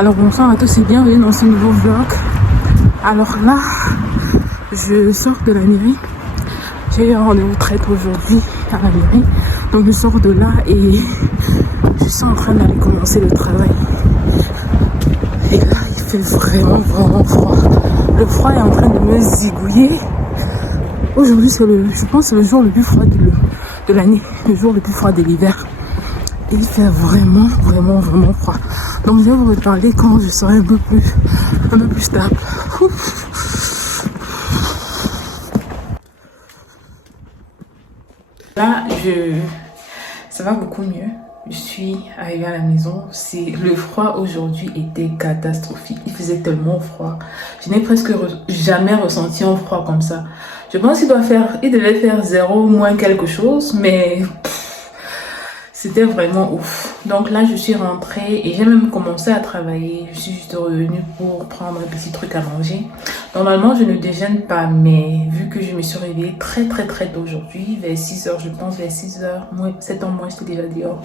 Alors bonsoir à tous et bienvenue dans ce nouveau vlog. Alors là, je sors de la mairie. J'ai eu un rendez-vous très tôt aujourd'hui à la mairie. Donc je sors de là et je suis en train d'aller commencer le travail. Et là, il fait vraiment froid. Le froid est en train de me zigouiller. Aujourd'hui, je pense que c'est le jour le plus froid de l'année, le jour le plus froid de l'hiver. Et il fait vraiment froid. Donc je vais vous reparler quand je serai un peu plus stable. Là, ça va beaucoup mieux. Je suis arrivée à la maison. Le froid aujourd'hui était catastrophique. Il faisait tellement froid. Je n'ai presque jamais ressenti un froid comme ça. Je pense qu'il devait faire 0 moins quelque chose, mais c'était vraiment ouf. Donc là, je suis rentrée et j'ai même commencé à travailler. Je suis juste revenue pour prendre un petit truc à manger. Normalement, je ne déjeune pas, mais vu que je me suis réveillée très tôt aujourd'hui, vers 6h, je pense, vers 6h, 7h moins, j'étais déjà dehors.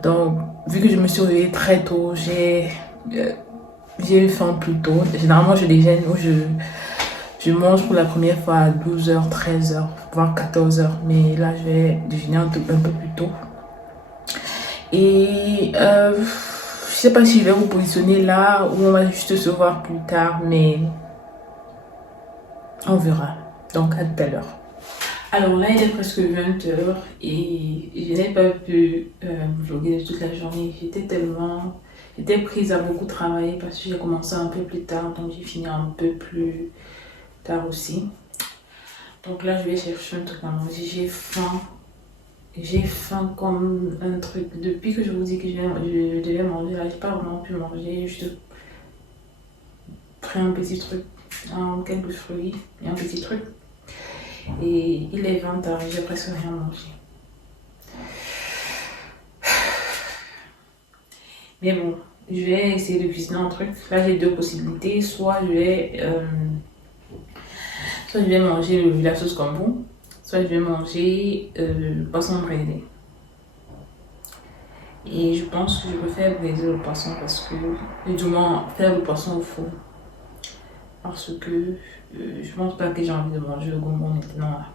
Donc, vu que je me suis réveillée très tôt, j'ai eu faim plus tôt. Généralement, je déjeune ou je mange pour la première fois à 12h, 13h, voire 14h. Mais là, je vais déjeuner un peu plus tôt. Et je sais pas si je vais vous positionner là ou on va juste se voir plus tard, mais on verra. Donc à tout à l'heure. Alors là, il est presque 20h et je n'ai pas pu vlogger toute la journée. J'étais prise à beaucoup travailler parce que j'ai commencé un peu plus tard, donc j'ai fini un peu plus tard aussi. Donc là, je vais chercher un truc à manger. J'ai faim comme un truc. Depuis que je vous dis que je devais manger, là, j'ai pas vraiment pu manger. Je pris un petit truc, quelques fruits et un petit truc. Et il est 20h, j'ai presque rien mangé. Mais bon, je vais essayer de cuisiner un truc. Là, j'ai deux possibilités. Soit je vais manger la sauce kombu. Soit je vais manger le poisson braisé. Et je pense que je peux faire braiser le poisson parce que, du moins, faire le poisson au four. Parce que je pense pas que j'ai envie de manger le gombo maintenant. Là.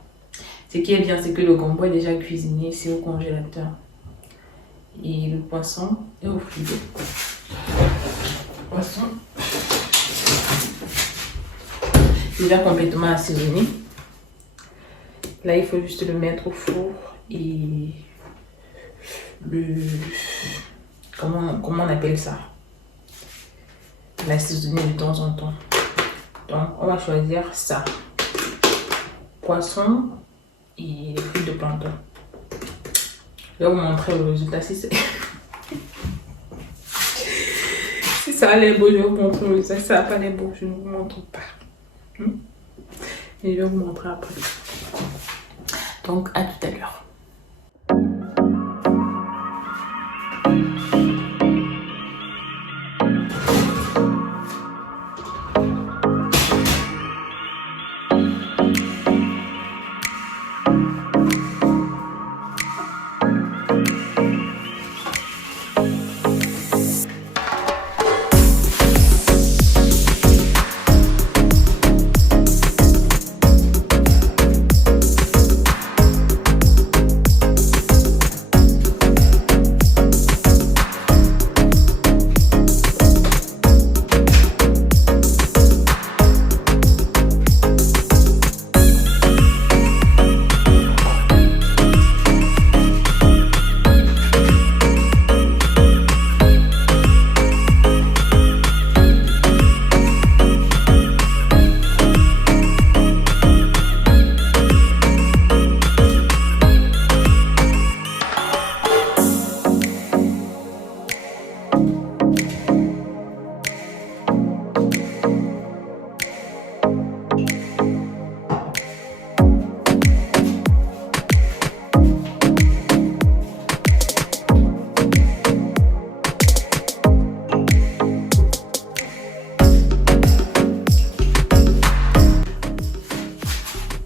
Ce qui est bien, c'est que le gombo est déjà cuisiné, c'est au congélateur. Et le poisson est au frigo. Le poisson déjà complètement assaisonné. Là, il faut juste le mettre au four et comment on appelle ça? L'assaisonner de temps en temps. Donc, on va choisir ça. Poisson et les fruits de plantain. Je vais vous montrer le résultat. Si ça a l'air beau, je vais vous montrer le résultat. Si ça n'a pas l'air beau, je ne vous montre pas. Et je vais vous montrer après. Donc, à tout à l'heure.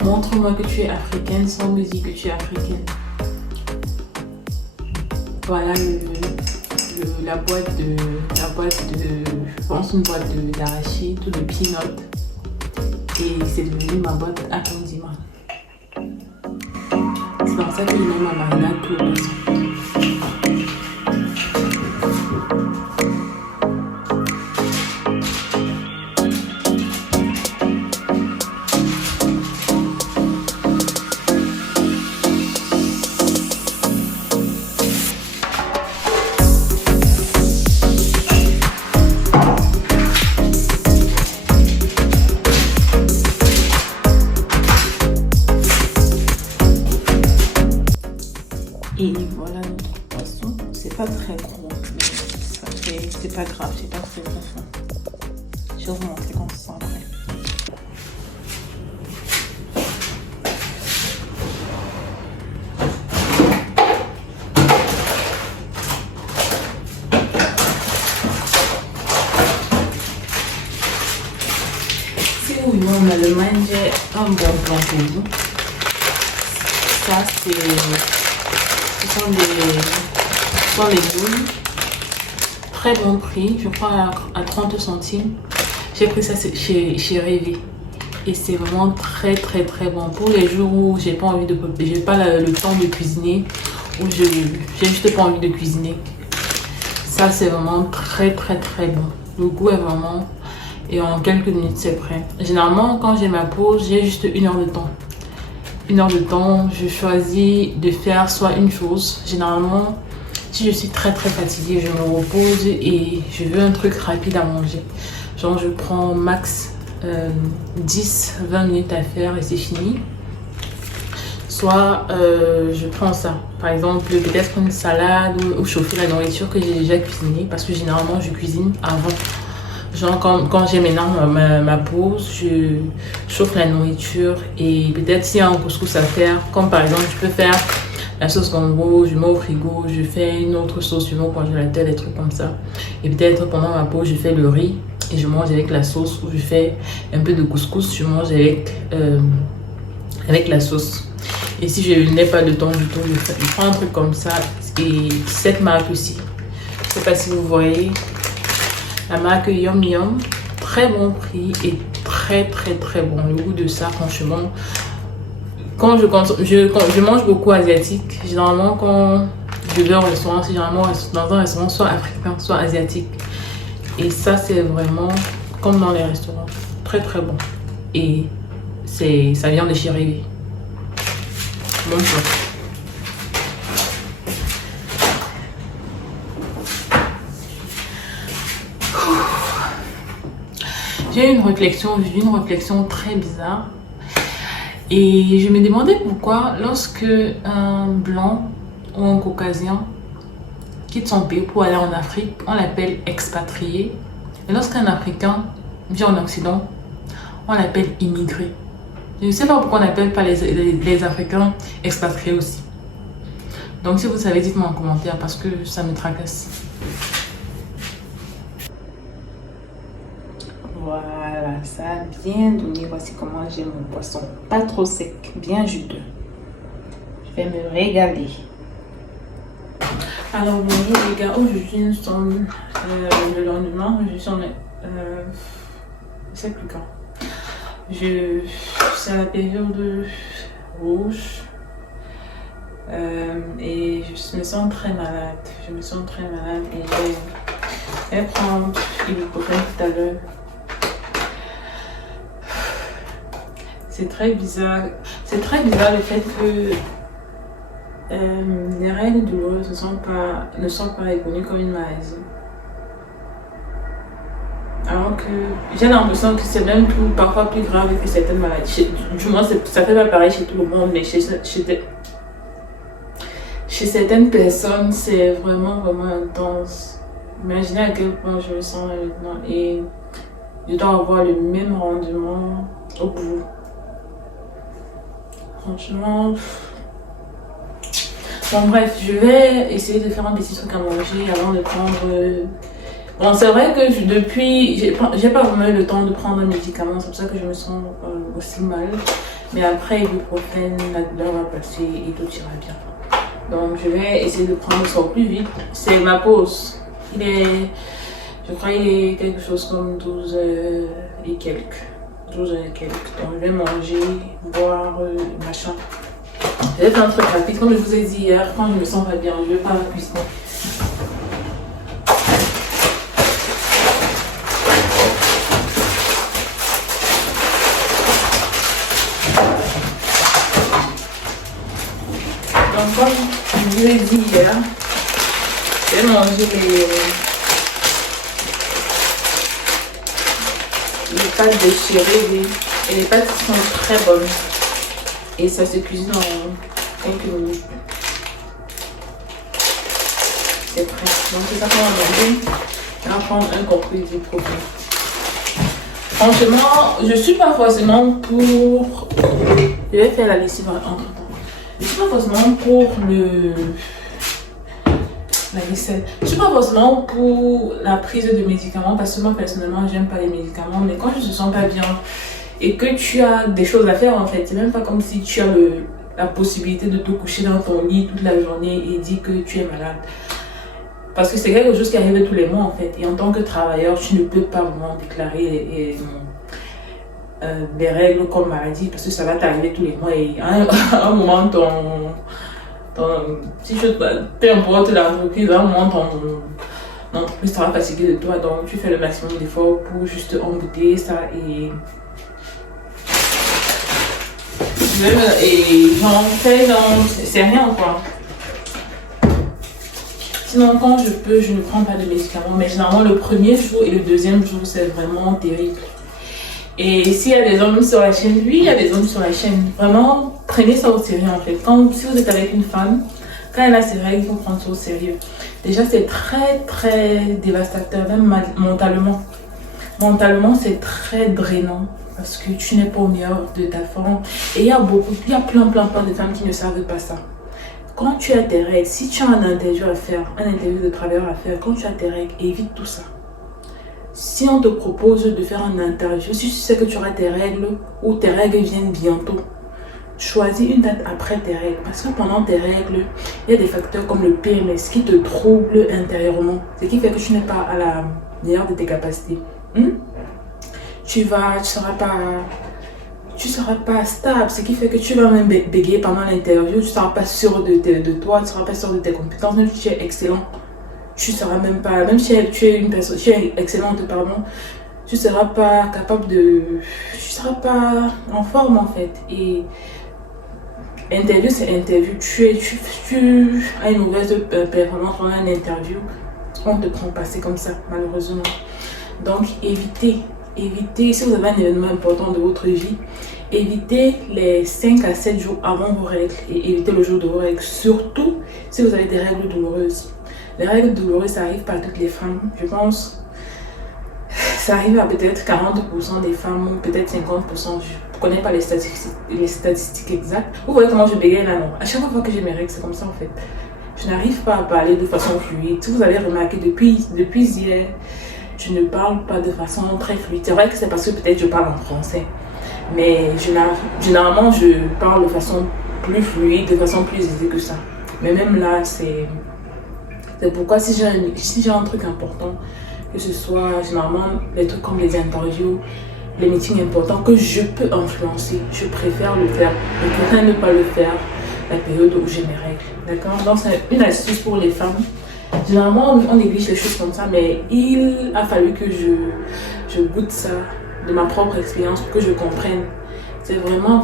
Montre-moi que tu es africaine sans me dire que tu es africaine. Voilà je pense une boîte d'arachide, tout de peanut. Et c'est devenu ma boîte à condiments. C'est dans ça que je mets ma marinade tout le temps. Et voilà notre poisson. C'est pas très gros, mais c'est pas grave, c'est pas très profond. Je vais vous montrer comment ça sent après. Si vous vivez en Allemagne, j'ai un bon plan pour vous. Ça, ce sont des boules. Très bon prix, je crois à 30 centimes. J'ai pris ça chez Révé. Et c'est vraiment très bon. Pour les jours où j'ai pas le temps de cuisiner, ou j'ai juste pas envie de cuisiner. Ça, c'est vraiment très bon. Le goût est vraiment... Et en quelques minutes, c'est prêt. Généralement, quand j'ai ma pause, j'ai juste 1 heure de temps. 1 heure de temps, je choisis de faire soit une chose. Généralement, si je suis très fatiguée, je me repose et je veux un truc rapide à manger. Genre, je prends max 10-20 minutes à faire et c'est fini. Soit je prends ça. Par exemple, peut-être une salade ou chauffer la nourriture que j'ai déjà cuisinée. Parce que généralement, je cuisine avant. Genre quand j'ai maintenant ma pause, je chauffe la nourriture et peut-être s'il y a un couscous à faire, comme par exemple je peux faire la sauce gombo, je mets au frigo, je fais une autre sauce, je mets au congélateur, des trucs comme ça. Et peut-être pendant ma pause, je fais le riz et je mange avec la sauce, ou je fais un peu de couscous, je mange avec la sauce. Et si je n'ai pas de temps du tout, je prends un truc comme ça. Et cette marque aussi, je ne sais pas si vous voyez. La marque Yum Yum, très bon prix et très bon. Le goût de ça, franchement, quand je mange beaucoup asiatique, généralement quand je vais au restaurant, c'est généralement dans un restaurant soit africain, soit asiatique. Et ça, c'est vraiment comme dans les restaurants, très bon. Et ça vient de chez Révé. Bon choix. J'ai eu une réflexion très bizarre. Et je me demandais pourquoi, lorsque un blanc ou un caucasien quitte son pays pour aller en Afrique, on l'appelle expatrié. Et lorsqu'un Africain vient en Occident, on l'appelle immigré. Je ne sais pas pourquoi on n'appelle pas les Africains expatriés aussi. Donc si vous savez, dites-moi en commentaire parce que ça me tracasse. Voilà, ça a bien donné. Voici comment j'aime mon poisson. Pas trop sec, bien juteux. Je vais me régaler. Alors bonjour les gars, aujourd'hui nous sommes le lendemain. Je suis en... je sais plus quand. C'est la période rouge. Et je me sens très malade. Et je vais prendre ibuprofène tout à l'heure. C'est très bizarre le fait que les règles douloureuses ne sont pas reconnues comme une maladie. Alors que j'ai l'impression que c'est même parfois plus grave que certaines maladies. Du moins, ça fait pas pareil chez tout le monde, mais chez certaines personnes, c'est vraiment intense. Imaginez à quel point je le sens maintenant et je dois avoir le même rendement au bout. Franchement... Bon bref, je vais essayer de faire un petit truc à manger avant de prendre... Bon, c'est vrai que depuis, j'ai pas vraiment eu le temps de prendre un médicament, c'est pour ça que je me sens aussi mal. Mais après, ibuprofène, la douleur va passer et tout ira bien. Donc je vais essayer de prendre ça au plus vite. C'est ma pause. Il est, je crois il est quelque chose comme 12 heures et quelques. 12 heures et quelques. Donc je vais manger, boire, machin. Je vais faire un truc rapide. Comme je vous ai dit hier, quand je me sens pas bien, je vais pas à la cuisine. Donc comme je vous ai dit hier, je vais manger les pâtes déchirées et les pâtes sont très bonnes. Et ça se cuisine en quelques minutes. C'est prêt. Donc c'est ça qu'on va manger. On va prendre un cocktail d'ibuprofène. Franchement, je suis pas forcément pour... Je vais faire la lessive entre temps. Je suis pas forcément pour la vaisselle. Je suis pas forcément pour la prise de médicaments parce que moi personnellement j'aime pas les médicaments, mais quand je me sens pas bien et que tu as des choses à faire en fait, c'est même pas comme si tu as la possibilité de te coucher dans ton lit toute la journée et dire que tu es malade. Parce que c'est quelque chose qui arrive tous les mois en fait. Et en tant que travailleur, tu ne peux pas vraiment déclarer des règles comme maladie parce que ça va t'arriver tous les mois et à un moment si je peu importe l'entreprise, à un moment ton entreprise sera fatiguée de toi, donc tu fais le maximum d'efforts pour juste embouter ça et j'en fais, c'est rien quoi. Sinon quand je peux, je ne prends pas de médicaments, mais généralement le premier jour et le deuxième jour c'est vraiment terrible. Et s'il y a des hommes sur la chaîne, oui, il y a des hommes sur la chaîne. Vraiment, prenez ça au sérieux en fait. Si vous êtes avec une femme, quand elle a ses règles, il faut prendre ça au sérieux. Déjà, c'est très très dévastateur, même mentalement. Mentalement, c'est très drainant parce que tu n'es pas au meilleur de ta forme. Et il y a plein de femmes qui ne savent pas ça. Quand tu as tes règles, si tu as un interview à faire, un interview de travailleur à faire, quand tu as tes règles, évite tout ça. Si on te propose de faire un interview, si tu sais que tu auras tes règles ou tes règles viennent bientôt, choisis une date après tes règles. Parce que pendant tes règles, il y a des facteurs comme le PMS qui te troublent intérieurement. Ce qui fait que tu n'es pas à la meilleure de tes capacités. Tu seras pas stable, ce qui fait que tu vas même bégayer pendant l'interview. Tu ne seras pas sûr de toi, tu ne seras pas sûr de tes compétences, même si tu es excellent. Tu seras même pas, même si tu es une personne, tu es excellente, pardon, tu seras pas capable tu seras pas en forme en fait. Et interview, c'est interview. Tu as une mauvaise performance pendant une interview, on te prend passer comme ça, malheureusement. Donc évitez, si vous avez un événement important de votre vie, évitez les 5 à 7 jours avant vos règles et évitez le jour de vos règles, surtout si vous avez des règles douloureuses. Les règles douloureuses, ça arrive pas à toutes les femmes, je pense. Ça arrive à peut-être 40% des femmes ou peut-être 50%. Je ne connais pas les statistiques exactes. Vous voyez comment je bégaye là, non? À chaque fois que j'ai mes règles, c'est comme ça en fait. Je n'arrive pas à parler de façon fluide. Si vous avez remarqué, depuis hier, je ne parle pas de façon très fluide. C'est vrai que c'est parce que peut-être je parle en français. Mais généralement, je parle de façon plus fluide, de façon plus aisée que ça. Mais même là, c'est pourquoi si j'ai un truc important, que ce soit généralement les trucs comme les interviews, les meetings importants que je peux influencer, je préfère le faire. Je préfère ne pas le faire la période où j'ai mes règles. D'accord? Donc c'est une astuce pour les femmes. Généralement on néglige les choses comme ça, mais il a fallu que je goûte ça de ma propre expérience pour que je comprenne. C'est vraiment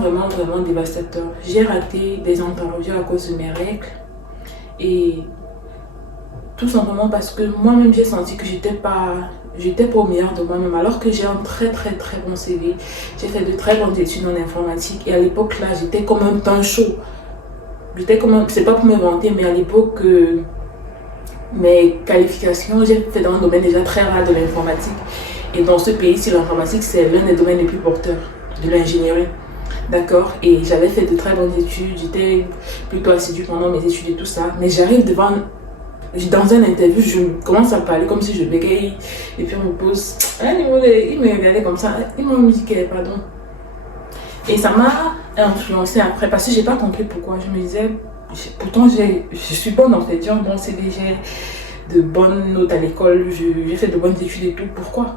dévastateur. J'ai raté des interviews à cause de mes règles et tout simplement parce que moi-même j'ai senti que j'étais pas au meilleur de moi-même, alors que j'ai un très bon CV. J'ai fait de très bonnes études en informatique et à l'époque là j'étais comme un pain chaud. C'est pas pour me vanter, mais à l'époque mes qualifications, j'ai fait dans un domaine déjà très rare de l'informatique. Et dans ce pays-ci, l'informatique c'est l'un des domaines les plus porteurs de l'ingénierie. D'accord? Et j'avais fait de très bonnes études, j'étais plutôt assidue pendant mes études et tout ça, mais j'arrive dans un interview, je commence à parler comme si je bégaye. Et puis on me pose, il me regardait comme ça, il m'a dit pardon. Et ça m'a influencé après parce que j'ai pas compris pourquoi. Je me disais, pourtant je suis bonne en fait, j'ai un bon CV, de bonnes notes à l'école, j'ai fait de bonnes études et tout. Pourquoi?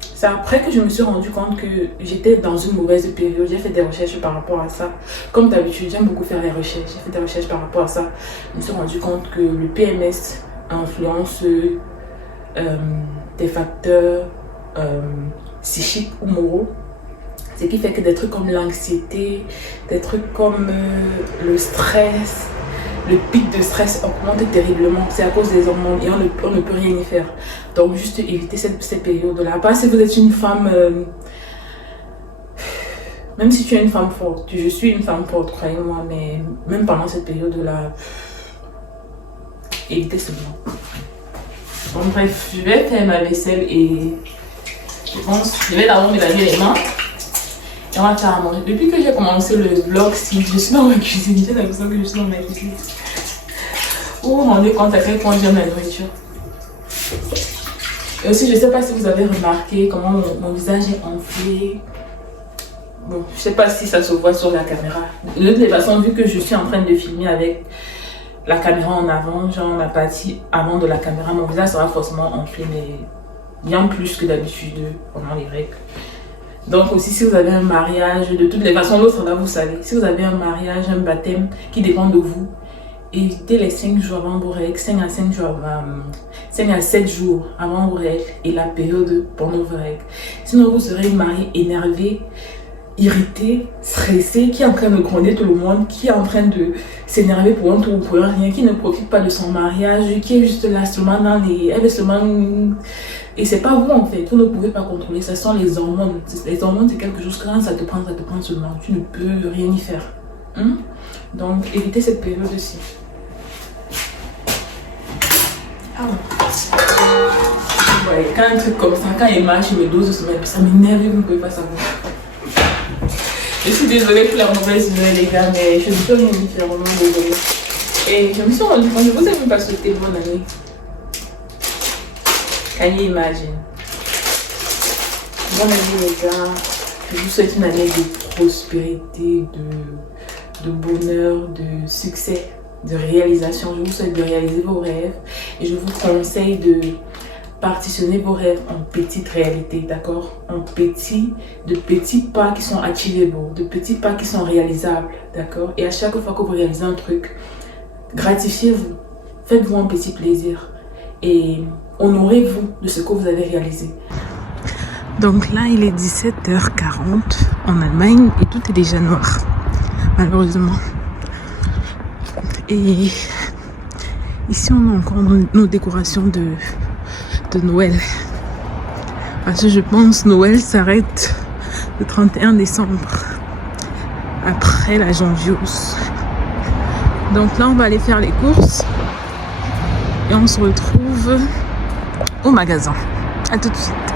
C'est après que je me suis rendu compte que j'étais dans une mauvaise période. J'ai fait des recherches par rapport à ça. Comme d'habitude, j'aime beaucoup faire les recherches. J'ai fait des recherches par rapport à ça. Je me suis rendu compte que le PMS influence des facteurs psychiques ou moraux. Ce qui fait que des trucs comme l'anxiété, des trucs comme le stress, le pic de stress augmente terriblement. C'est à cause des hormones et on ne peut rien y faire. Donc juste éviter ces périodes-là. À part si vous êtes une femme, même si tu es une femme forte, je suis une femme forte, croyez-moi, mais même pendant cette période-là, évitez seulement. Bon bref, je vais faire ma vaisselle et je pense que je vais d'abord me laver les mains. Et on va faire à manger. Depuis que j'ai commencé le vlog, si je suis dans ma cuisine, j'ai l'impression que je suis dans ma cuisine. Vous vous rendez compte à quel point j'aime la nourriture. Et aussi, je ne sais pas si vous avez remarqué comment mon visage est enflé. Bon, je ne sais pas si ça se voit sur la caméra. De toute façon, vu que je suis en train de filmer avec la caméra en avant, genre la partie avant de la caméra, mon visage sera forcément enflé, mais bien plus que d'habitude pendant les règles. Donc aussi, si vous avez un mariage, de toutes les façons, l'autre là, vous savez, si vous avez un mariage, un baptême qui dépend de vous, évitez les 5 jours avant vos règles, 5 à 7 jours avant vos règles et la période pendant vos règles. Sinon, vous serez une mariée énervée, irritée, stressée, qui est en train de gronder tout le monde, qui est en train de s'énerver pour un tout ou pour un rien, qui ne profite pas de son mariage, qui est juste là seulement dans les... Elle est seulement... Et c'est pas vous en fait, vous ne pouvez pas contrôler, ce sont les hormones. Les hormones, c'est quelque chose, quand ça te prend seulement, tu ne peux rien y faire. Donc, évitez cette période-ci. Ouais, quand un truc comme ça, quand il marche, il me dose de sommeil, ça m'énerve, vous ne pouvez pas savoir. Je suis désolée pour la mauvaise nouvelle, les gars, mais je ne peux rien y faire, vraiment désolée. Et je me suis rendu compte, je vous ai même pas souhaité bonne année. Can you imagine? Bonne année, les gars. Je vous souhaite une année de prospérité, de bonheur, de succès, de réalisation. Je vous souhaite de réaliser vos rêves et je vous conseille de partitionner vos rêves en petites réalités, d'accord? De petits pas qui sont achievable, de petits pas qui sont réalisables, d'accord? Et à chaque fois que vous réalisez un truc, gratifiez-vous, faites-vous un petit plaisir et honorez-vous de ce que vous avez réalisé. Donc là, il est 17h40 en Allemagne et tout est déjà noir, malheureusement. Et ici, on a encore nos décorations de Noël. Parce que je pense que Noël s'arrête le 31 décembre, après la Janvios. Donc là, on va aller faire les courses et on se retrouve au magasin. À tout de suite.